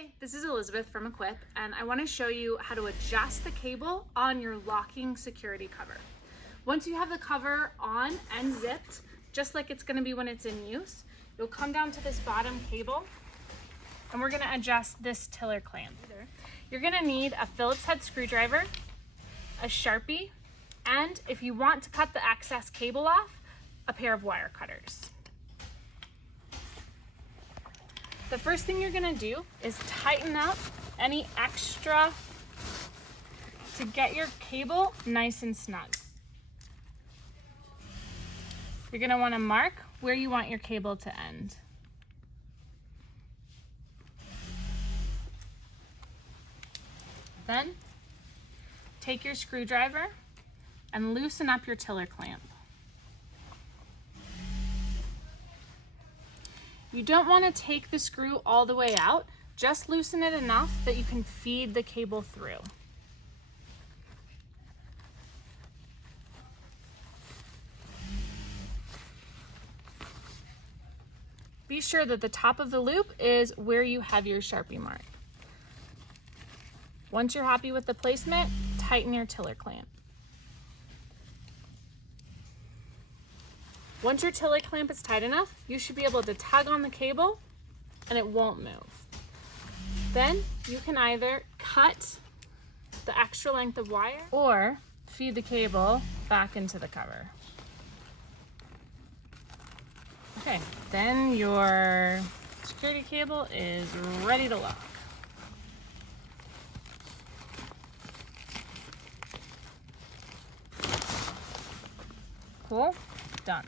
Hey, this is Elizabeth from Equip, and I want to show you how to adjust the cable on your locking security cover. Once you have the cover on and zipped, just like it's going to be when it's in use, you'll come down to this bottom cable, and we're going to adjust this tiller clamp. You're going to need a Phillips head screwdriver, a Sharpie, and if you want to cut the excess cable off, a pair of wire cutters. The first thing you're gonna do is tighten up any extra to get your cable nice and snug. You're gonna wanna mark where you want your cable to end. Then take your screwdriver and loosen up your tiller clamp. You don't want to take the screw all the way out, just loosen it enough that you can feed the cable through. Be sure that the top of the loop is where you have your Sharpie mark. Once you're happy with the placement, tighten your tiller clamp. Once your tiller clamp is tight enough, you should be able to tug on the cable and it won't move. Then you can either cut the extra length of wire or feed the cable back into the cover. Okay, then your security cable is ready to lock. Cool, done.